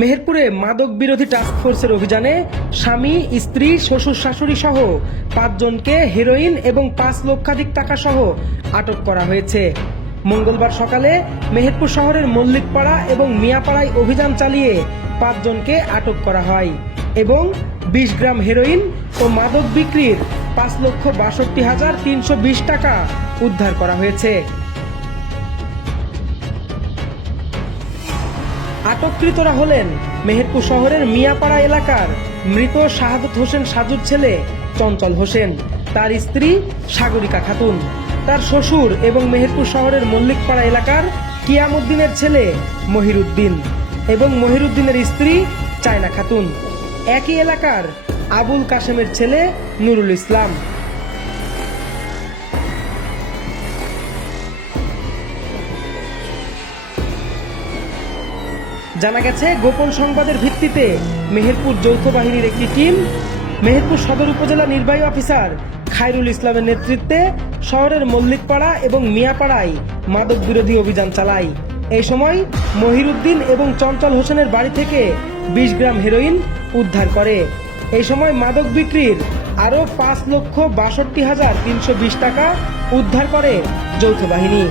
মেহেরপুরে মাদক বিরোধী টাস্ক ফোর্সের অভিযানে স্বামী, স্ত্রী, শ্বশুর, শাশুড়ি সহ পাঁচজনকে হেরোইন এবং পাঁচ লক্ষাধিক টাকা সহ আটক করা হয়েছে। মঙ্গলবার সকালে মেহেরপুর শহরের মল্লিকপাড়া এবং মিয়াপাড়ায় অভিযান চালিয়ে পাঁচজনকে আটক করা হয় এবং বিশ গ্রাম হেরোইন ও মাদক বিক্রির পাঁচ লক্ষ বাষট্টি হাজার তিনশো বিশ টাকা উদ্ধার করা হয়েছে। আটককৃতরা হলেন মেহেরপুর শহরের মিয়াপাড়া এলাকার মৃত শাহাদত হোসেন সাজুর ছেলে চঞ্চল হোসেন। তার স্ত্রী সাগরিকা খাতুন। তার শ্বশুর এবং মেহেরপুর শহরের মল্লিকপাড়া এলাকার কিয়ামুদ্দিনের ছেলে মহিরুদ্দিন এবং মহিরুদ্দিনের স্ত্রী চায়না খাতুন। একই এলাকার আবুল কাশেমের ছেলে নুরুল ইসলাম। জানা গেছে, গোপন সংবাদের ভিত্তিতে মেহেরপুর যৌথ বাহিনীর একটি টিম মেহেরপুর সদর উপজেলা নির্বাহী অফিসার খায়রুল ইসলামের নেতৃত্বে শহরের মল্লিকপাড়া এবং মিয়াপাড়ায় মাদক বিরোধী অভিযান চালায়। এই সময় মহিরুদ্দিন এবং চঞ্চল হোসেনের বাড়ি থেকে বিশ গ্রাম হেরোইন উদ্ধার করে। এই সময় মাদক বিক্রির আরও পাঁচ লক্ষ বাষট্টি হাজার তিনশো বিশ টাকা উদ্ধার করে যৌথ বাহিনী।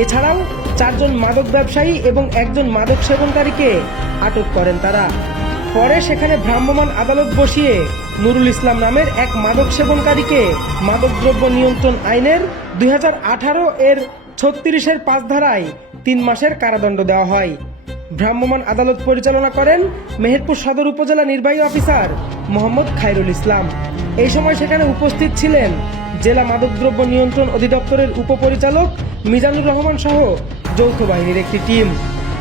এছাড়াও চারজন মাদক ব্যবসায়ী এবং একজন মাদক সেবনকারীকে আটক করেন তারা। পরে সেখানে ভ্রাম্যমাণ আদালত বসিয়ে নুরুল ইসলাম নামের এক মাদক সেবনকারীকে মাদকদ্রব্য নিয়ন্ত্রণ আইনের দুই হাজার আঠারো এর ছত্রিশের পাঁচ ধারায় তিন মাসের কারাদণ্ড দেওয়া হয়। ভ্রাম্যমাণ আদালত পরিচালনা করেন মেহেরপুর সদর উপজেলা নির্বাহী অফিসার মোহাম্মদ খায়রুল ইসলাম। এই সময় সেখানে উপস্থিত ছিলেন জেলা মাদকদ্রব্য নিয়ন্ত্রণ অধিদপ্তরের উপপরিচালক মিজানুর রহমান সহ যৌথ বাহিনীর একটি টিম।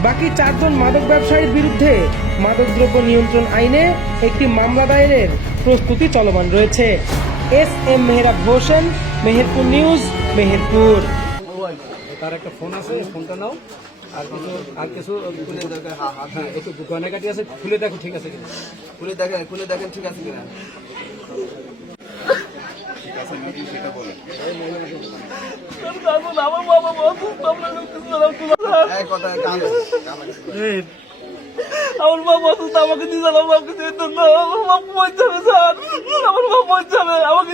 বাকি চারজন মাদক ব্যবসায়ীর বিরুদ্ধে মাদকদ্রব্য নিয়ন্ত্রণ আইনে একটি মামলা দায়েরের প্রস্তুতি চলমান রয়েছে। S M Mehrab Hossain Meherpur news Meherpur. তার একটা ফোন আছে এই ফোনটা নাও। আর কিছু আর কিছু খুলে দরকার হ্যাঁ একটু গয়নাকাটি আছে খুলে দেখো ঠিক আছে কিনা। খুলে দেখেন খুলে দেখেন ঠিক আছে কিনা? আমার বাবা অসুস্থ আমাকে দিয়ে আমাকে দিয়ে না আমার বাবা স্যার আমার বাবা যাবে আমাকে